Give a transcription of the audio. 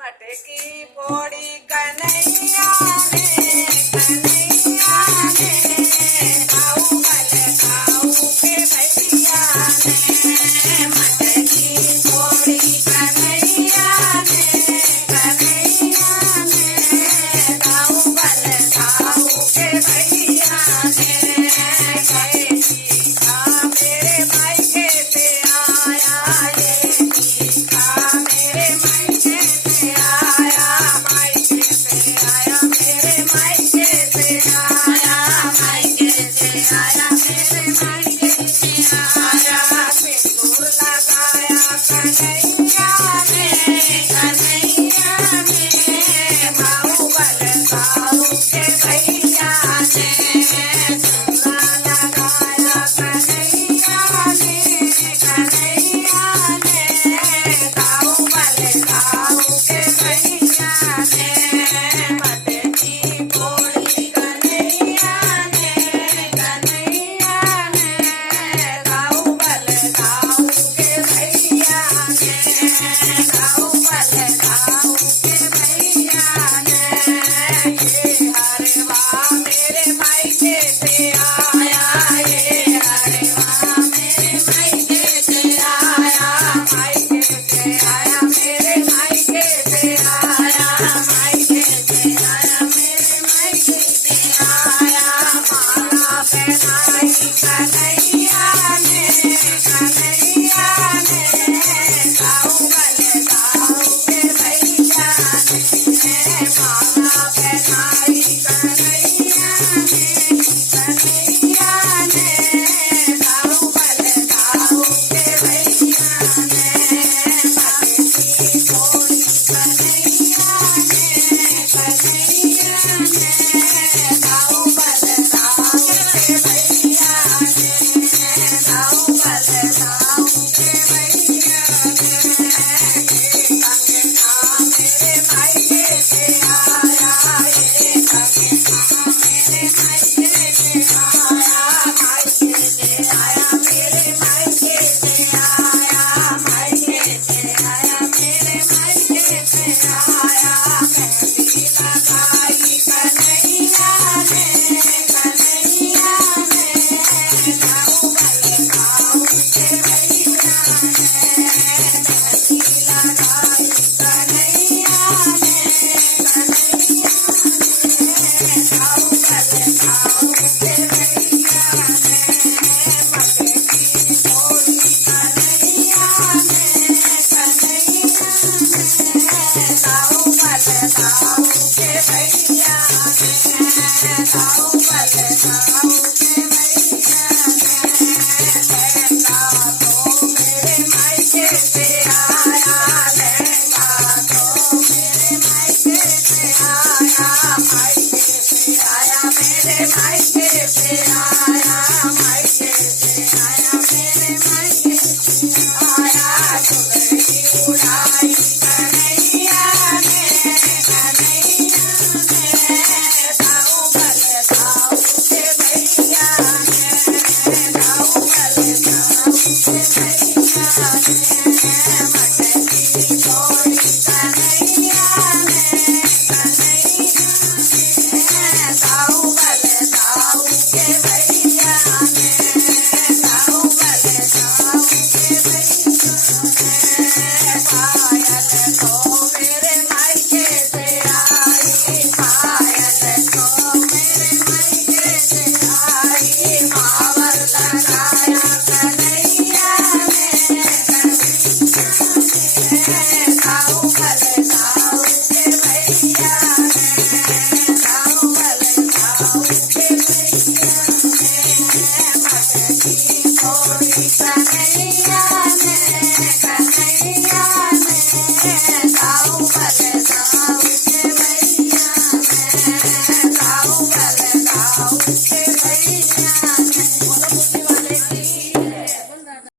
मटकी फोड़ी कन्हैया ने खाऊ बल खाऊ के भैया ने मटकी फोड़ी कन्हैया ने खाऊ बल खाऊ के भैया ने गए सीखा मेरे मायके से आया ये सीखा मेरे मायके से आया मायके से आया मेरे मायके से आया मायके से आया मेरे मायके से आया सिंदूर लगाया कन्हैया ने भाऊ बल भाऊ के भैया ने चूड़ा लगाया कन्हैया ने भाऊ बल भाऊ के भैया ने मटकी फोड़ी कन्हैया ने भाऊ बल भाऊ के भैया ने भाऊ